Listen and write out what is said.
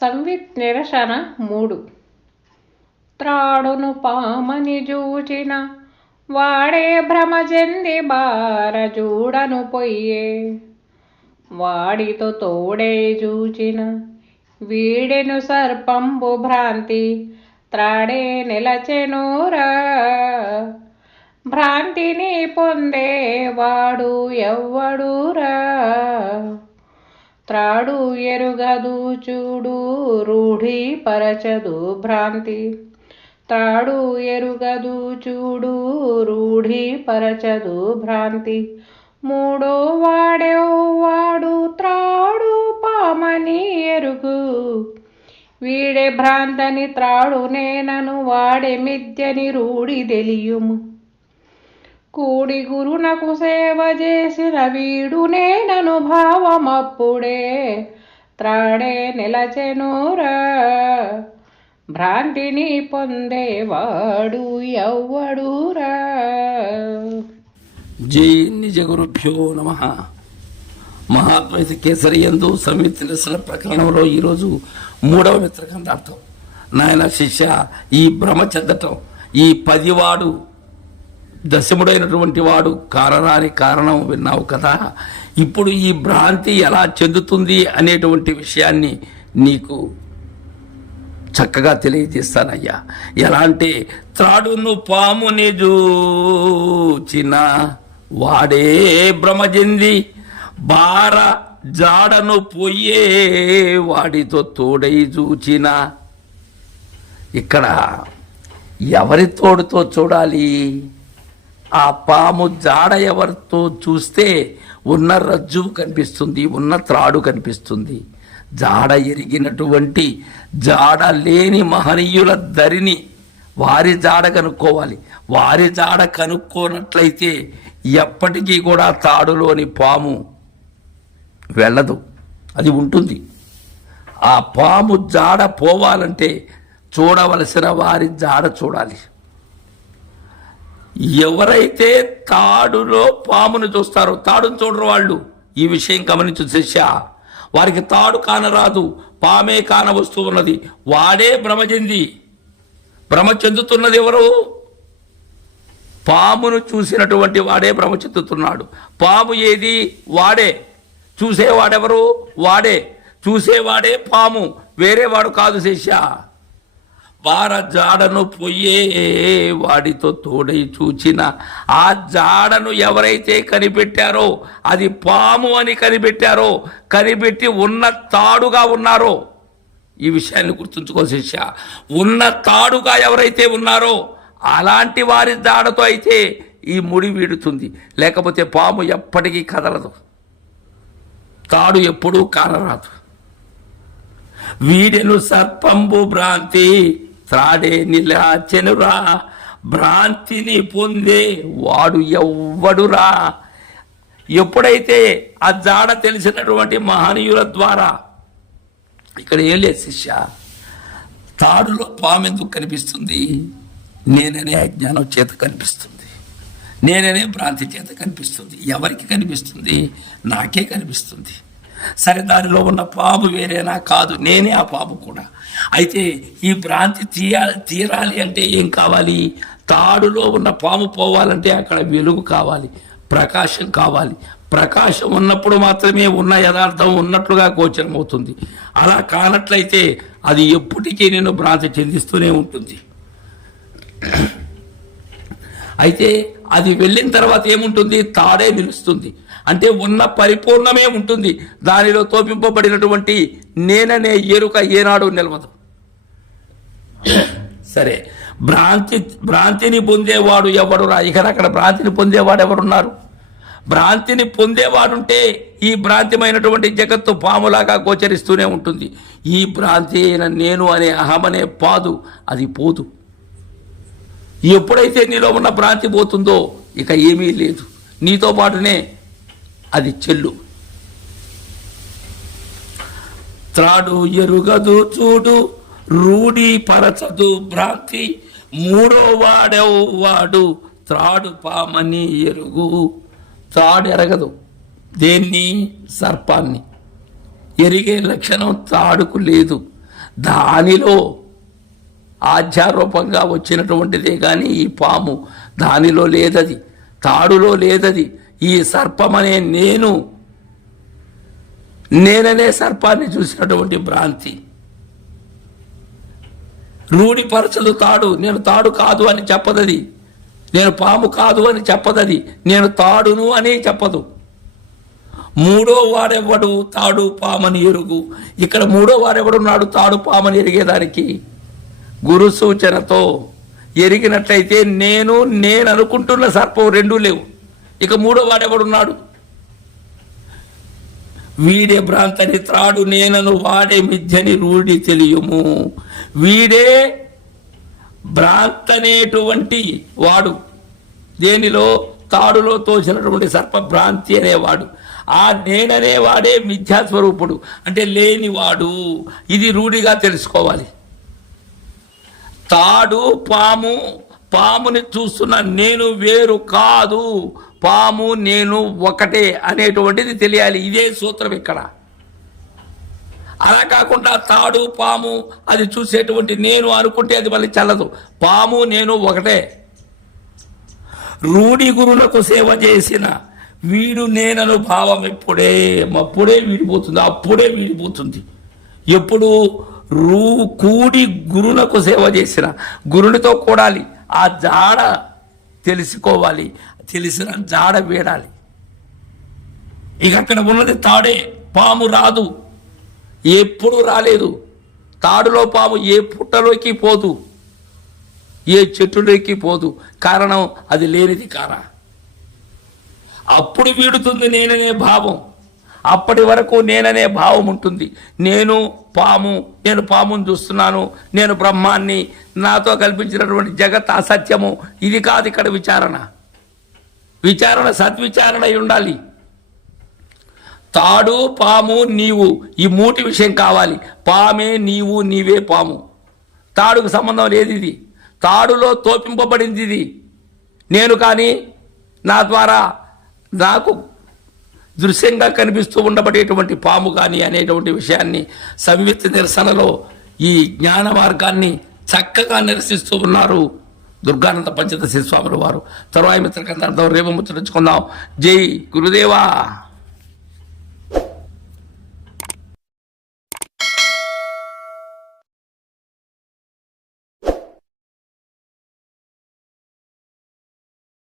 సంవిత్ నిరసన 3. త్రాడును పామని జూచిన వాడే భ్రమజంది బారజూడను పొయ్యే, వాడితో తోడే జూచిన వీడెను సర్పంబు భ్రాంతి త్రాడే నిలచెనురా. భ్రాంతిని పొందేవాడు ఎవ్వడురా, త్రాడు ఎరుగదు చూడు రూఢి పరచదు భ్రాంతి. త్రాడు ఎరుగదు చూడు రూఢి పరచదు భ్రాంతి. మూడో వాడు త్రాడు పామని ఎరుగు, వీడే భ్రాంతని త్రాడు నేనను వాడే మిథ్యని రూఢి తెలియుము. కూడి గురునకు సేవ చేసిన వీడు నేనను భావమప్పుడే త్రాడే నిలచెనురా. భ్రాంతిని పొందేవాడు ఎవ్వడురా. జై నిజ గురుభ్యో నమః. మహాద్వైత కేసరి యందు సంయుక్త నిరసన ప్రకరణంలో ఈరోజు 3వ మిత్రకందార్థం. నాయన శిష్య, ఈ భ్రమ చెందటం, ఈ 10 వాడు దశముడైనటువంటి వాడు కారణానికి కారణం విన్నావు కదా. ఇప్పుడు ఈ భ్రాంతి ఎలా చెందుతుంది అనేటువంటి విషయాన్ని నీకు చక్కగా తెలియజేస్తానయ్యా. ఎలా అంటే, త్రాడును పాముని జూచిన వాడే భ్రమజంది బార జాడను పోయే, వాడితో తోడై చూచిన. ఇక్కడ ఎవరి తోడుతో చూడాలి? ఆ పాము జాడ ఎవరితో చూస్తే ఉన్న రజ్జువు కనిపిస్తుంది, ఉన్న త్రాడు కనిపిస్తుంది. జాడ ఎరిగినటువంటి జాడ లేని మహనీయుల దరిని వారి జాడ కనుక్కోవాలి. వారి జాడ కనుక్కోనట్లయితే ఎప్పటికీ కూడా తాడులోని పాము వెళ్ళదు, అది ఉంటుంది. ఆ పాము జాడ పోవాలంటే చూడవలసిన వారి జాడ చూడాలి. ఎవరైతే తాడులో పామును చూస్తారో తాడును చూడరు వాళ్ళు. ఈ విషయం గమనించు శిష్య. వారికి తాడు కానరాదు, పామే కాన వస్తూ ఉన్నది. వాడే భ్రమ చెంది, భ్రమ చెందుతున్నది ఎవరు? పామును చూసినటువంటి వాడే భ్రమ చెందుతున్నాడు. పాము ఏది? వాడే. చూసేవాడెవరు? వాడే. చూసేవాడే పాము, వేరేవాడు కాదు శిష్య. వార జాడను పోయే, వాడితో తోడై చూచిన. ఆ జాడను ఎవరైతే కనిపెట్టారో, అది పాము అని కనిపెట్టారో, కనిపెట్టి ఉన్న తాడుగా ఉన్నారో, ఈ విషయాన్ని గుర్తుంచుకో శిష్య. ఉన్న తాడుగా ఎవరైతే ఉన్నారో అలాంటి వారి జాడతో అయితే ఈ ముడి వీడుతుంది. లేకపోతే పాము ఎప్పటికీ కదలదు, తాడు ఎప్పుడూ కానరాదు. వీడెను సర్పంబు భ్రాంతి త్రాడే నిలచెనురా. భ్రాంతిని పొందే వాడు ఎవ్వడురా. ఎప్పుడైతే ఆ జాడ తెలిసినటువంటి మహనీయుల ద్వారా, ఇక్కడ ఏం లేదు శిష్య, తాడులో పాము ఎందుకు కనిపిస్తుంది? నేననే అజ్ఞానం చేత కనిపిస్తుంది, నేననే భ్రాంతి చేత కనిపిస్తుంది. ఎవరికి కనిపిస్తుంది? నాకే కనిపిస్తుంది. సరే, దానిలో ఉన్న పాము వేరేనా? కాదు, నేనే ఆ పాము కూడా. అయితే ఈ భ్రాంతి తీరాలి అంటే ఏం కావాలి? తాడులో ఉన్న పాము పోవాలంటే అక్కడ వెలుగు కావాలి, ప్రకాశం కావాలి. ప్రకాశం ఉన్నప్పుడు మాత్రమే ఉన్న యథార్థం ఉన్నట్లుగా గోచరం అవుతుంది. అలా కానట్లయితే అది ఎప్పటికీ నేను భ్రాంతి చెందిస్తూనే ఉంటుంది. అయితే అది వెళ్ళిన తర్వాత ఏముంటుంది? తాడే నిలుస్తుంది. అంటే ఉన్న పరిపూర్ణమే ఉంటుంది. దానిలో తోపింపబడినటువంటి నేననే ఎరుక ఏనాడు నిలవదు. సరే, భ్రాంతిని పొందేవాడు ఎవడురా? అక్కడ భ్రాంతిని పొందేవాడు ఎవరున్నారు? భ్రాంతిని పొందేవాడుంటే ఈ భ్రాంతిమైనటువంటి జగత్తు పాములాగా గోచరిస్తూనే ఉంటుంది. ఈ భ్రాంతి అయిన నేను అనే అహమనే పాదు, అది పోదు. ఎప్పుడైతే నీలో ఉన్న భ్రాంతి పోతుందో ఇక ఏమీ లేదు, నీతో పాటునే అది చెల్లు. త్రాడు ఎరుగదు చూడు రూఢి పరచదు భ్రాంతి. మూడో వాడు త్రాడు పామని ఎరుగు. త్రాడు ఎరగదు దేన్ని? సర్పాన్ని. ఎరిగే లక్షణం తాడుకు లేదు. దానిలో ఆధ్యారూపంగా వచ్చినటువంటిదే కానీ ఈ పాము దానిలో లేదది, తాడులో లేదది. ఈ సర్పమనే నేననే సర్పాన్ని చూసినటువంటి భ్రాంతి. రూఢిపరచదు తాడు, నేను తాడు కాదు అని చెప్పదది, నేను పాము కాదు అని చెప్పదది, నేను తాడును అని చెప్పదు. మూడో వాడెవడు తాడు పామని ఎరుగు. ఇక్కడ మూడో వాడెవడున్నాడు తాడు పామని ఎరిగేదానికి? గురు సూచనతో ఎరిగినట్లయితే నేను అనుకుంటున్న సర్పం రెండూ లేవు. ఇక మూడో వాడెవడున్నాడు? వీడే భ్రాంతని త్రాడు నేనను వాడే మిథ్యని రూఢి తెలియము. వీడే భ్రాంతనేటువంటి వాడు, దేనిలో? తాడులో తోచినటువంటి సర్పభ్రాంతి అనేవాడు. ఆ నేననేవాడే మిథ్యాస్వరూపుడు, అంటే లేనివాడు. ఇది రూఢిగా తెలుసుకోవాలి. తాడు పాముని చూస్తున్న నేను వేరు కాదు, పాము నేను ఒకటే అనేటువంటిది తెలియాలి. ఇదే సూత్రం ఇక్కడ. అలా కాకుండా తాడు పాము అది చూసేటువంటి నేను అనుకుంటే అది మళ్ళీ చల్లదు. పాము నేను ఒకటే. రూఢి గురులకు సేవ చేసిన వీడు నేనను భావం అప్పుడే వీడిపోతుంది. ఎప్పుడు కూడి గురునకు సేవ చేసిన, గురునితో కూడాలి, ఆ జాడ తెలుసుకోవాలి, తెలిసిన జాడ వేడాలి. ఇక అక్కడ ఉన్నది తాడే, పాము రాదు, ఎప్పుడు రాలేదు. తాడులో పాము ఏ పుట్టలోకి పోదు, ఏ చెట్టులోకి పోదు. కారణం అది లేనిది కారా. అప్పుడు వీడుతుంది నేననే భావం. అప్పటి వరకు నేననే భావం ఉంటుంది. నేను పాముని చూస్తున్నాను, నేను బ్రహ్మాన్ని, నాతో కల్పించినటువంటి జగత్ అసత్యము. ఇది కాదు ఇక్కడ విచారణ సద్విచారణ అయి ఉండాలి. తాడు పాము నీవు, ఈ మూటి విషయం కావాలి. పామే నీవు, నీవే పాము. తాడుకు సంబంధం లేదు. ఇది తాడులో తోపింపబడింది. ఇది నేను కానీ నా ద్వారా నాకు దృశ్యంగా కనిపిస్తూ ఉండబడేటువంటి పాము కానీ అనేటువంటి విషయాన్ని సంయుక్త నిరసనలో ఈ జ్ఞాన మార్గాన్ని చక్కగా నిరసిస్తూ ఉన్నారు దుర్గానంద పంచదశి స్వాముల వారు. తరువాయి మిత్రకందార్థం రేపు ముచ్చరించుకుందాం. జై గురుదేవా.